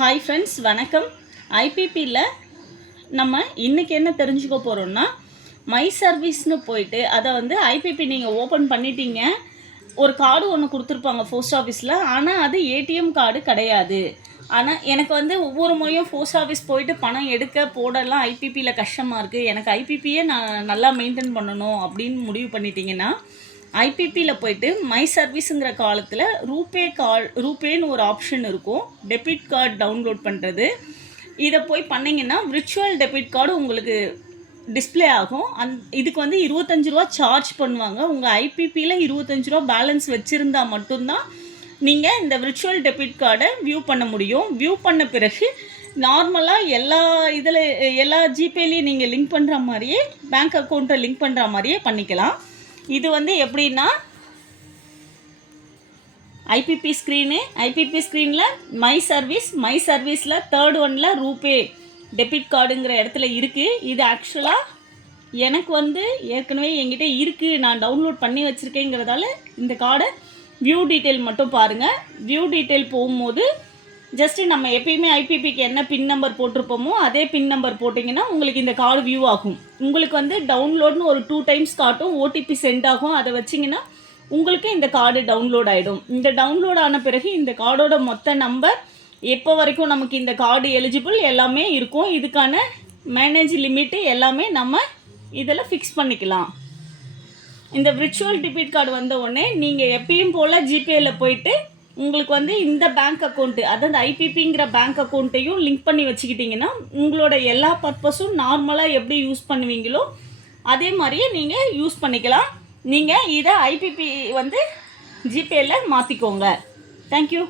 Hi friends, வணக்கம். ஐபிபியில் நம்ம இன்றைக்கி என்ன தெரிஞ்சுக்க போகிறோம்னா, மை சர்வீஸ்னு போயிட்டு அதை வந்து ஐபிபி நீங்கள் ஓப்பன் பண்ணிட்டீங்க. ஒரு கார்டு ஒன்று கொடுத்துருப்பாங்க போஸ்ட் ஆஃபீஸில். ஆனால் அது ஏடிஎம் கார்டு கிடையாது. ஆனால் எனக்கு வந்து ஒவ்வொரு முறையும் போஸ்ட் ஆஃபீஸ் போயிட்டு பணம் எடுக்க போடலாம் ஐபிபியில் கஷ்டமாக இருக்குது. எனக்கு ஐபிபியே நான் நல்லா மெயின்டைன் பண்ணணும் அப்படின்னு முடிவு பண்ணிட்டீங்கன்னா, ஐபிபியில் போய்ட்டு மை சர்வீஸுங்கிற காலத்தில் ரூபேன்னு ஒரு ஆப்ஷன் இருக்கும். டெபிட் கார்டு டவுன்லோட் பண்ணுறது. இதை போய் பண்ணிங்கன்னா விர்ச்சுவல் டெபிட் கார்டு உங்களுக்கு டிஸ்பிளே ஆகும். இதுக்கு வந்து 25 ரூபா சார்ஜ் பண்ணுவாங்க. உங்கள் ஐபிபியில் 25 ரூபா பேலன்ஸ் வச்சுருந்தா மட்டும்தான் நீங்கள் இந்த விர்ச்சுவல் டெபிட் கார்டை வியூ பண்ண முடியும். வியூ பண்ண பிறகு நார்மலாக எல்லா ஜிபேலையும் நீங்கள் லிங்க் பண்ணுற மாதிரியே, பேங்க் அக்கௌண்ட்டை லிங்க் பண்ணுற மாதிரியே பண்ணிக்கலாம். இது வந்து எப்படின்னா, ஐபிபி ஸ்க்ரீனில் மை சர்வீஸில் தேர்ட் ஒன்னில் ரூபே டெபிட் கார்டுங்கிற இடத்துல இருக்குது. இது ஆக்சுவலாக எனக்கு வந்து ஏற்கனவே என்கிட்ட இருக்குது, நான் டவுன்லோட் பண்ணி வச்சுருக்கேங்கிறதால இந்த கார்டை வியூ டீட்டெயில் மட்டும் பாருங்கள். வியூ டீட்டெயில் போகும்போது ஜஸ்ட்டு நம்ம எப்பயுமே ஐபிபிக்கு என்ன பின் நம்பர் போட்டிருப்போமோ அதே பின் நம்பர் போட்டிங்கன்னா உங்களுக்கு இந்த கார்டு வியூ ஆகும். உங்களுக்கு வந்து டவுன்லோட்னு ஒரு 2 டைம்ஸ் காட்டும், ஓடிபி சென்ட் ஆகும். அதை வச்சிங்கன்னா உங்களுக்கு இந்த கார்டு டவுன்லோட் ஆகிடும். இந்த டவுன்லோட் ஆன பிறகு இந்த கார்டோட மொத்த நம்பர், எப்போ வரைக்கும் நமக்கு இந்த கார்டு எலிஜிபிள் எல்லாமே இருக்கும். இதுக்கான மேனேஜ் லிமிட்டு எல்லாமே நம்ம இதில் ஃபிக்ஸ் பண்ணிக்கலாம். இந்த விர்ச்சுவல் டெபிட் கார்டு வந்த உடனே நீங்கள் எப்பயும் போல் ஜிபேயில் போயிட்டு உங்களுக்கு வந்து இந்த பேங்க் அக்கௌண்ட்டு, அதாவது ஐபிபிங்கிற பேங்க் அக்கௌண்ட்டையும் லிங்க் பண்ணி வச்சுக்கிட்டிங்கன்னா உங்களோட எல்லா பர்பஸும் நார்மலாக எப்படி யூஸ் பண்ணுவீங்களோ அதே மாதிரியே நீங்கள் யூஸ் பண்ணிக்கலாம். நீங்கள் இதை ஐபிபி வந்து ஜிபேயில் மாற்றிக்கோங்க. தேங்க்யூ.